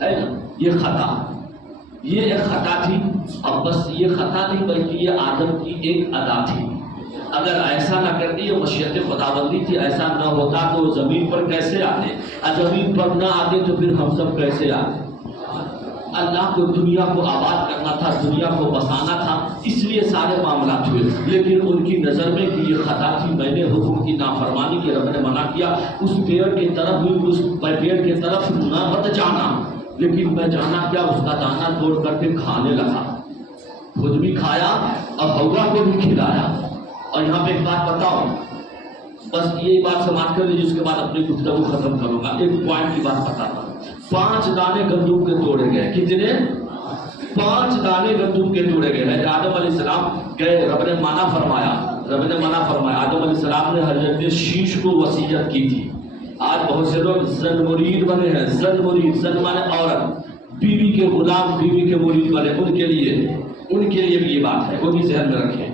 ہے نا، یہ خطا، یہ ایک خطا تھی. اب بس یہ خطا نہیں بلکہ یہ آدم کی ایک ادا تھی. اگر ایسا نہ کرتی، یہ مشیت خداوندی تھی، ایسا نہ ہوتا تو وہ زمین پر کیسے آتے؟ زمین پر نہ آتے تو پھر ہم سب کیسے آتے؟ اللہ کو دنیا کو آباد کرنا تھا، دنیا کو بسانا تھا، اس لیے سارے معاملات ہوئے. لیکن ان کی نظر میں کہ یہ خطا تھی، میں نے حکم کی نافرمانی کی، رب نے منع کیا اس پیڑ کی طرف بھی، اس پیڑ کی طرف نہ مت جانا. لیکن میں جانا کیا، اس کا دانہ توڑ کر کے کھانے لگا، خود بھی کھایا اور حوا کو بھی کھلایا. اور یہاں پہ ایک بات بتاؤ، بس یہ بات سماعت کر لیجیے، اس کے بعد اپنی گفتگو ختم کروں گا. ایک پوائنٹ کی بات بتاتا ہوں. 5 دانے گندم کے توڑے گئے. کتنے؟ 5 دانے گندم کے توڑے گئے ہیں. آدم علیہ السلام گئے، رب نے منع فرمایا، رب نے منع فرمایا. آدم علیہ السلام نے حضرت شیش کو وصیت کی تھی. آج بہت سے لوگ زن مرید بنے ہیں. زن مرید، زن مانے عورت، بیوی کے غلام، بیوی کے مرید بنے. ان کے لیے بھی یہ بات ہے، وہ بھی ذہن میں رکھیں.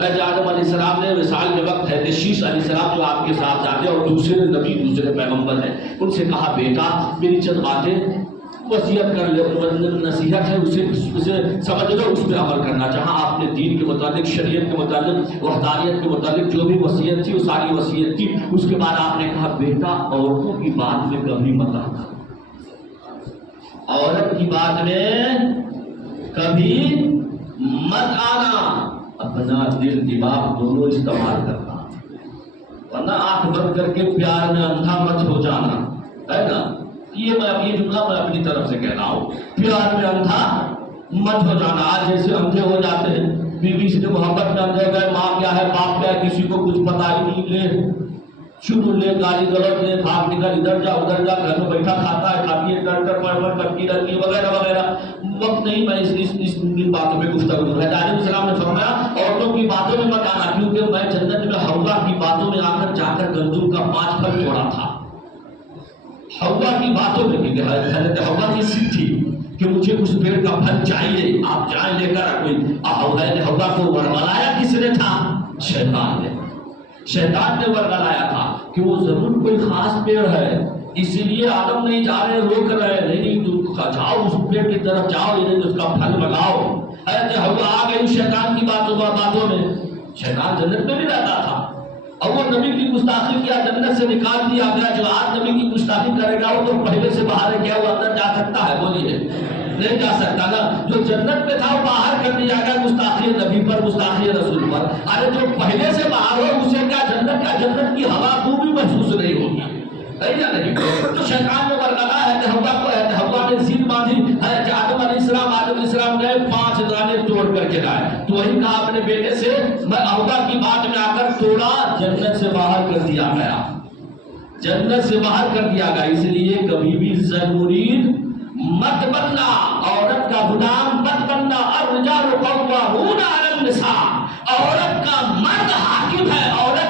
آدم علیہ السلام نے وصال کے وقت ہے شیش علیہ السلام جو آپ کے ساتھ جاتے اور دوسرے نبی، دوسرے پیغمبر ہیں، ان سے کہا بیٹا میری چند باتیں وصیت کر لے، نصیحت ہے، اسے سمجھ لو، اس پہ عمل کرنا. جہاں آپ نے دین کے متعلق، شریعت کے متعلق، وحدانیت کے متعلق جو بھی وصیت تھی وہ ساری وصیت کی. اس کے بعد آپ نے کہا بیٹا عورتوں کی بات میں کبھی مت آنا، عورت کی بات میں کبھی مت آنا. اپنا دل دماغ دونوں استعمال کرنا، ورنہ آنکھ بند کر کے پیار میں اندھا مت ہو جانا، ہے نا. یہ جملہ میں اپنی طرف سے کہہ رہا ہوں، پیار میں اندھا مت ہو جانا. آج جیسے اندھے ہو جاتے ہیں، بیوی سے محبت میں اندھے گئے، ماں کیا ہے باپ کیا ہے کسی کو کچھ پتا ہی نہیں، لے شروع لے گالی گلوچ لے، بھاگ نکل، ادھر جا ادھر جا، گھر میں بیٹھا کھاتا ہے، کھاتی ہے ڈر ڈر پڑ کرتی رہتی ہے وغیرہ وغیرہ. وقت نہیں میں اس باتوں پہ گفتگو. علیہ السلام نے فرمایا عورتوں کی باتوں میں مت آنا، کیونکہ میں جنت میں حوا کی باتوں میں آ کر جا کر گندم کا 5 پھل توڑا تھا. حوا کی باتوں میں، کیونکہ حضرت حوا کی ضد تھی کہ مجھے اس پیڑ کا پھل چاہیے، آپ جائیں لے کر. حضرت حوا کو ورگلایا کس نے تھا؟ شیطان نے. شیطان نے ورگلایا تھا کہ وہ ضرور کوئی خاص پیڑ ہے، اسی لیے آدم نہیں جا رہے، روک رہے. نہیں تم جاؤ اس پیڑ کی طرف جاؤ، انہیں اس کا پھل بگاؤ. حضرت حوا آ گئی شیطان کی باتوں میں. شیطان جنت میں بھی رہتا تھا اور وہ نبی کی گستاخی کیا، جنت سے نکال دیا گیا. جو آج نبی کی گستاخی کرے گا وہ تو پہلے سے باہر ہے، کیا وہ اندر جا سکتا ہے؟ بولیے نہیں جا سکتا نا. جو جنت میں تھا وہ باہر کر دیا گیا گستاخی نبی پر، گستاخی رسول پر. ارے جو پہلے سے باہر ہو اسے کیا جنت کی ہوا کو بھی محسوس نہیں ہوگی، نہیں. تو شیطان نے ورگلایا ہے حوا کو. حوا نے ضد باندھی. آدم علیہ السلام گئے 5 دانے توڑ کر کے لائے. تو وہی کہا اپنے بیٹے سے، میں حوا کی بات میں آ کر توڑا، جنت سے باہر کر دیا گیا، جنت سے باہر کر دیا گیا. اس لیے کبھی بھی زن مرید مت بننا، عورت کا غلام مت بننا. الرجال قوامون علی النساء، عورت کا مرد حاکم ہے، عورت